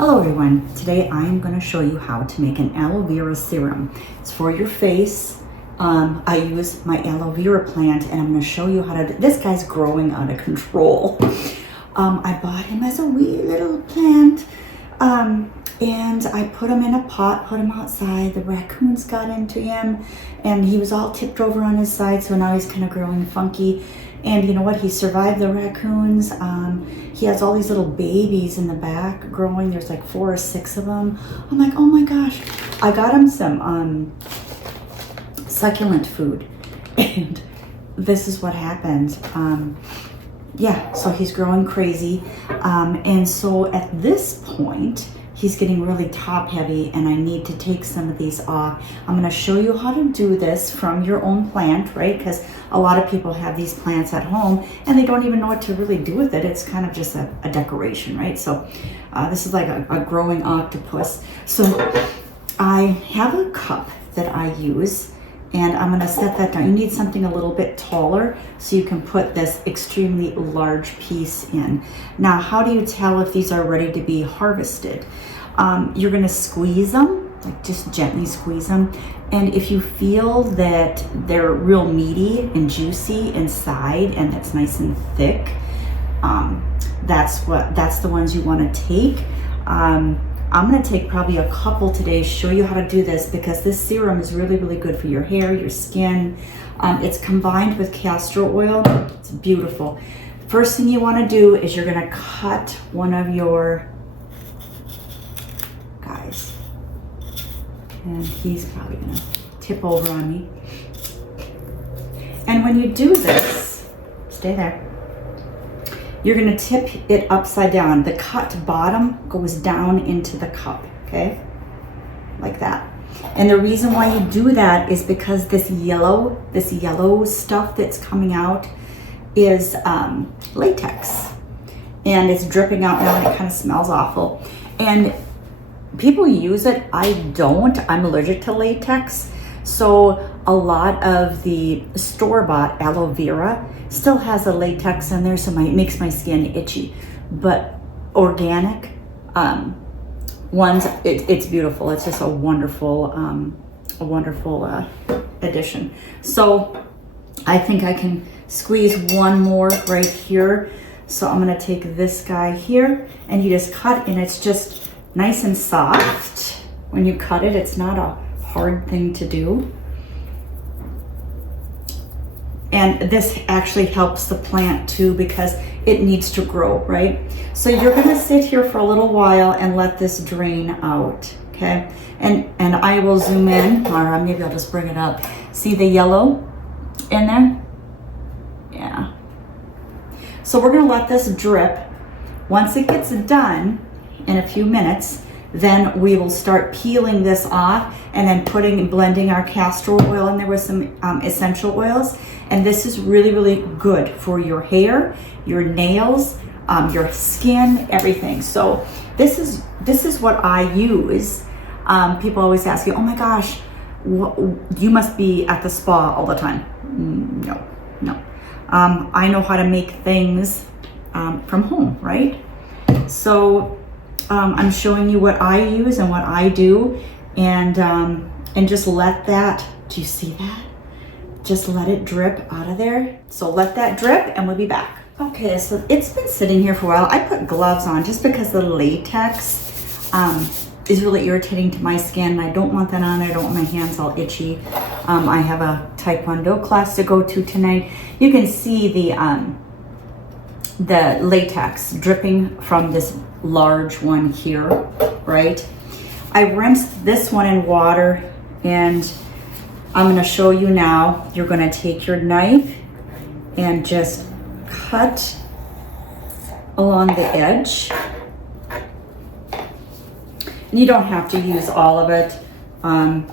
Hello everyone, today I am going to show you how to make an aloe vera serum. It's for your face. I use my aloe vera plant and I'm going to show you how to, this guy's growing out of control. I bought him as a wee little plant and I put him in a pot, put him outside. The raccoons got into him and he was all tipped over on his side, so now he's kind of growing funky. And you know what? He survived the raccoons. He has all these little babies in the back growing. There's like 4 or 6 of them. I'm like, oh my gosh. I got him some succulent food. And this is what happened. Yeah, so he's growing crazy. And so at this point, he's getting really top heavy and I need to take some of these off. I'm going to show you how to do this from your own plant, right? Because a lot of people have these plants at home and they don't even know what to really do with it. It's kind of just a decoration, right? So this is like a growing octopus. So I have a cup that I use and I'm going to set that down. You need something a little bit taller so you can put this extremely large piece in. Now, how do you tell if these are ready to be harvested? You're going to squeeze them, like just gently squeeze them. And if you feel that they're real meaty and juicy inside and that's nice and thick, that's the ones you want to take. I'm going to take probably a couple today, show you how to do this because this serum is really, really good for your hair, your skin. It's combined with castor oil. It's beautiful. First thing you want to do is you're going to cut one of your guys. And he's probably going to tip over on me. And when you do this, stay there. You're going to tip it upside down. The cut bottom goes down into the cup, okay? Like that. And the reason why you do that is because this yellow stuff that's coming out is latex. And it's dripping out now and it kind of smells awful. And people use it. I don't. I'm allergic to latex. So a lot of the store-bought aloe vera still has a latex in there, so it makes my skin itchy. But organic ones, it's beautiful. It's just a wonderful addition. So I think I can squeeze one more right here. So I'm gonna take this guy here and you just cut and it's just nice and soft. When you cut it, it's not a hard thing to do. And this actually helps the plant too because it needs to grow, right? So you're gonna sit here for a little while and let this drain out, okay? And I will zoom in, or maybe I'll just bring it up. See the yellow in there? Yeah. So we're gonna let this drip. Once it gets done in a few minutes, then we will start peeling this off and then blending our castor oil in there with some essential oils. And this is really, really good for your hair, your nails, your skin, everything. So this is what I use. People always ask you, oh my gosh, you must be at the spa all the time. No. I know how to make things from home, right? So I'm showing you what I use and what I do, and just let that, do you see that? Just let it drip out of there. So let that drip and we'll be back. Okay, so it's been sitting here for a while. I put gloves on just because the latex is really irritating to my skin. I don't want that on. I don't want my hands all itchy. I have a Taekwondo class to go to tonight. You can see the latex dripping from this large one here, right? I rinsed this one in water and I'm going to show you now. You're going to take your knife and just cut along the edge. And you don't have to use all of it. You're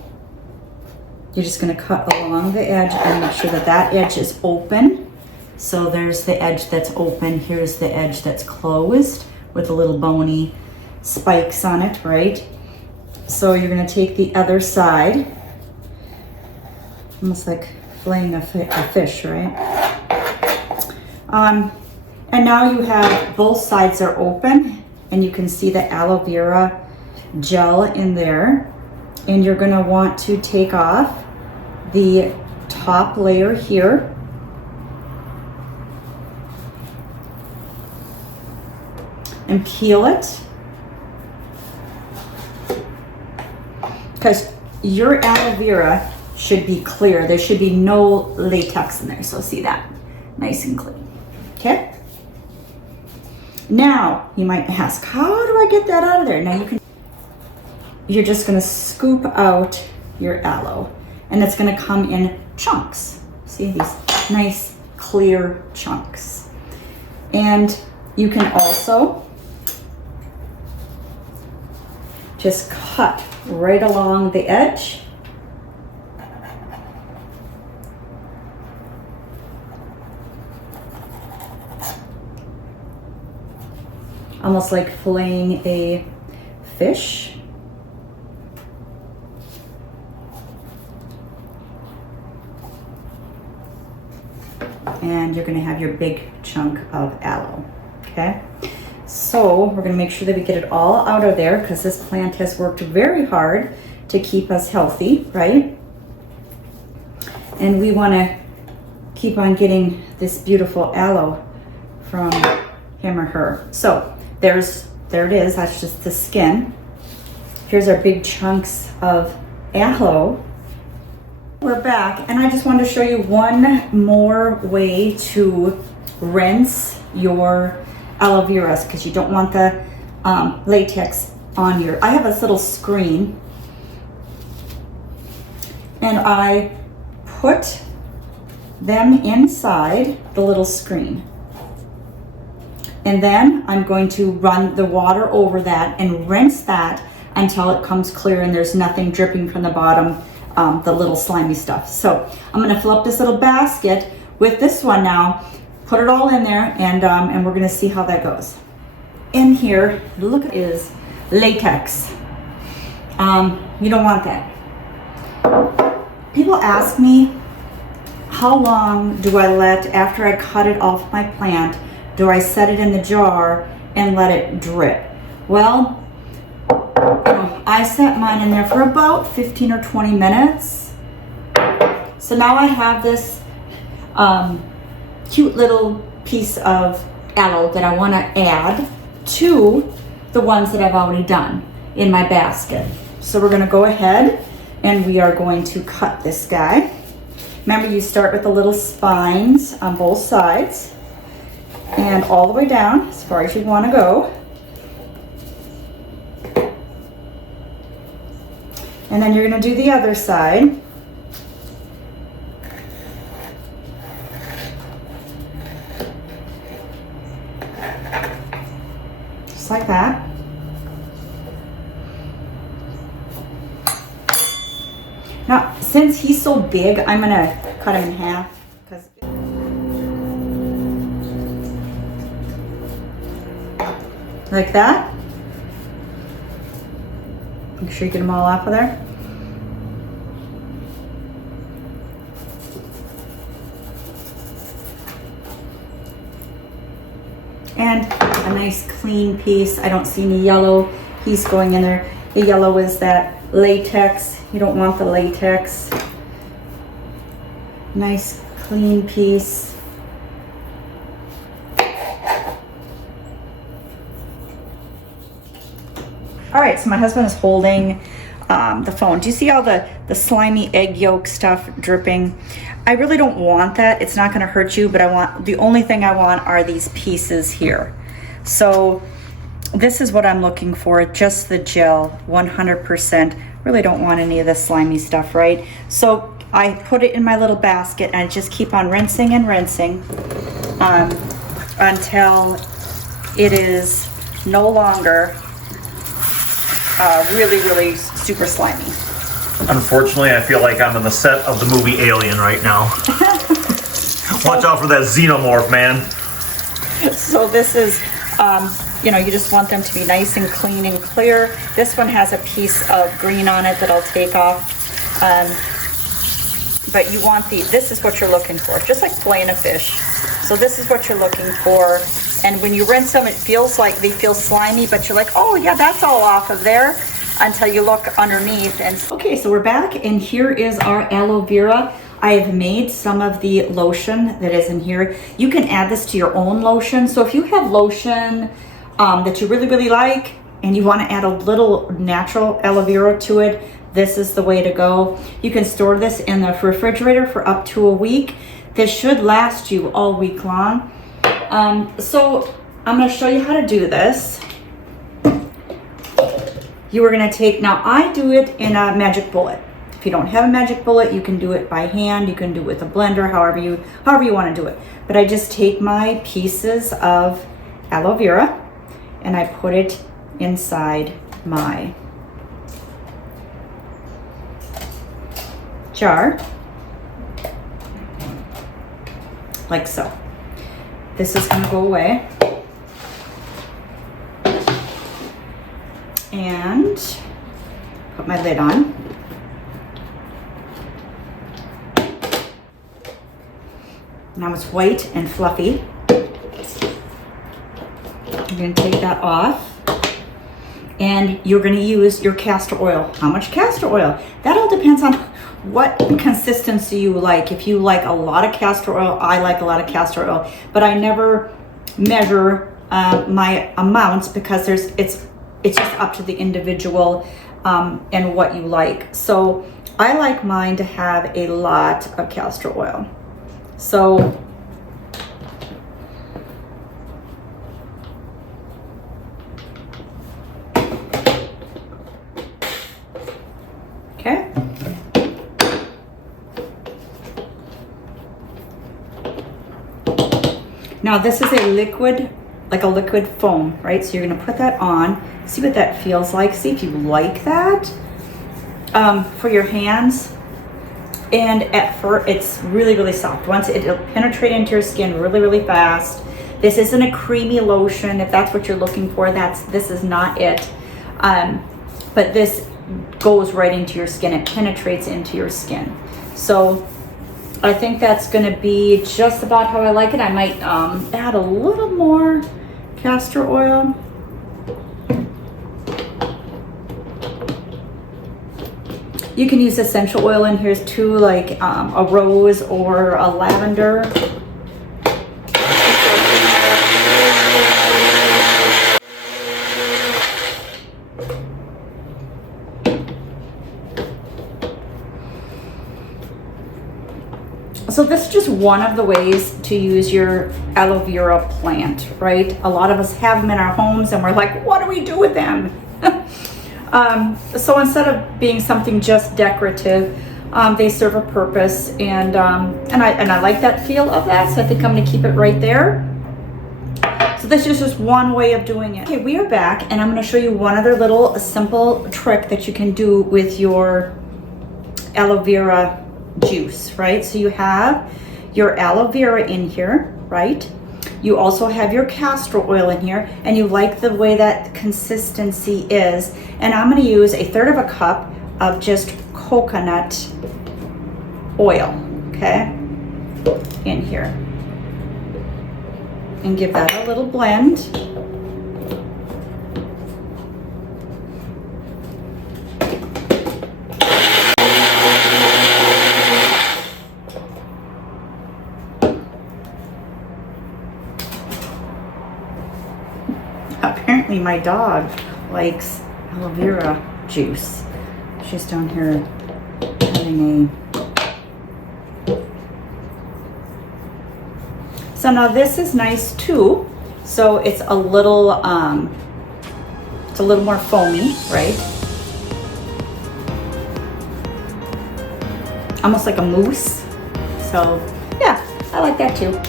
just going to cut along the edge and make sure that edge is open. So there's the edge that's open. Here's the edge that's closed with the little bony spikes on it, right? So you're going to take the other side, almost like filleting a fish, right? And now you have both sides are open and you can see the aloe vera gel in there. And you're gonna want to take off the top layer here. And peel it. Because your aloe vera should be clear. There should be no latex in there. So see that? Nice and clean. Okay? Now, you might ask, how do I get that out of there? Now you're just gonna scoop out your aloe, and it's gonna come in chunks. See these nice clear chunks. And you can also just cut right along the edge. Almost like filleting a fish. And you're gonna have your big chunk of aloe, okay? So we're gonna make sure that we get it all out of there because this plant has worked very hard to keep us healthy, right? And we wanna keep on getting this beautiful aloe from him or her. So there it is, that's just the skin. Here's our big chunks of aloe. We're back, and I just wanted to show you one more way to rinse your aloe veras because you don't want the latex on your. I have this little screen, and I put them inside the little screen. And then I'm going to run the water over that and rinse that until it comes clear and there's nothing dripping from the bottom, the little slimy stuff. So I'm gonna fill up this little basket with this one now, put it all in there, and we're gonna see how that goes. In here, look, is latex. You don't want that. People ask me, how long do I let, after I cut it off my plant, do I set it in the jar and let it drip? Well, I set mine in there for about 15 or 20 minutes. So now I have this cute little piece of aloe that I want to add to the ones that I've already done in my basket. So we're going to go ahead and we are going to cut this guy. Remember, you start with the little spines on both sides and all the way down as far as you want to go. And then you're going to do the other side. Just like that. Now, since he's so big, I'm going to cut him in half. Like that. Make sure you get them all off of there. And a nice clean piece. I don't see any yellow piece going in there. The yellow is that latex. You don't want the latex. Nice clean piece. All right, so my husband is holding the phone. Do you see all the slimy egg yolk stuff dripping? I really don't want that. It's not gonna hurt you, but the only thing I want are these pieces here. So this is what I'm looking for, just the gel, 100%. Really don't want any of the slimy stuff, right? So I put it in my little basket and I just keep on rinsing and rinsing until it is no longer really super slimy. Unfortunately, I feel like I'm in the set of the movie Alien right now. Watch out for that xenomorph, man. So this is, you just want them to be nice and clean and clear. This one has a piece of green on it that I'll take off. But you want this is what you're looking for, just like filleting a fish. So this is what you're looking for. And when you rinse them, it feels like they feel slimy, but you're like, oh yeah, that's all off of there, until you look underneath. And okay, so we're back, and here is our aloe vera. I have made some of the lotion that is in here. You can add this to your own lotion. So if you have lotion that you really, really like, and you want to add a little natural aloe vera to it, this is the way to go. You can store this in the refrigerator for up to a week. This should last you all week long. So I'm going to show you how to do this. You are going to take, now I do it in a magic bullet. If you don't have a magic bullet, you can do it by hand. You can do it with a blender, however you want to do it. But I just take my pieces of aloe vera and I put it inside my jar, like so. This is going to go away. And put my lid on. Now it's white and fluffy. I'm going to take that off. And you're going to use your castor oil. How much castor oil? That all depends on what consistency you like. If you like a lot of castor oil, I like a lot of castor oil, but I never measure my amounts because it's just up to the individual and what you like. So I like mine to have a lot of castor oil. So okay. Now this is a liquid, like a liquid foam, right? So you're gonna put that on, see what that feels like, see if you like that for your hands. And at first, it's really, really soft. Once it'll penetrate into your skin really, really fast. This isn't a creamy lotion. If that's what you're looking for, this is not it. But this goes right into your skin. It penetrates into your skin. So I think that's gonna be just about how I like it. I might add a little more castor oil. You can use essential oil in here too, like a rose or a lavender. So this is just one of the ways to use your aloe vera plant, right? A lot of us have them in our homes and we're like, what do we do with them? So instead of being something just decorative, they serve a purpose, and I like that feel of that, so I think I'm going to keep it right there. So this is just one way of doing it. Okay, we are back, and I'm going to show you one other little simple trick that you can do with your aloe vera juice, right? So you have your aloe vera in here, right? You also have your castor oil in here, and you like the way that consistency is. And I'm going to use 1/3 of a cup of just coconut oil, okay, in here. And give that a little blend. Apparently my dog likes aloe vera juice. She's down here having So now this is nice too. So it's a little more foamy, right? Almost like a mousse. So yeah, I like that too.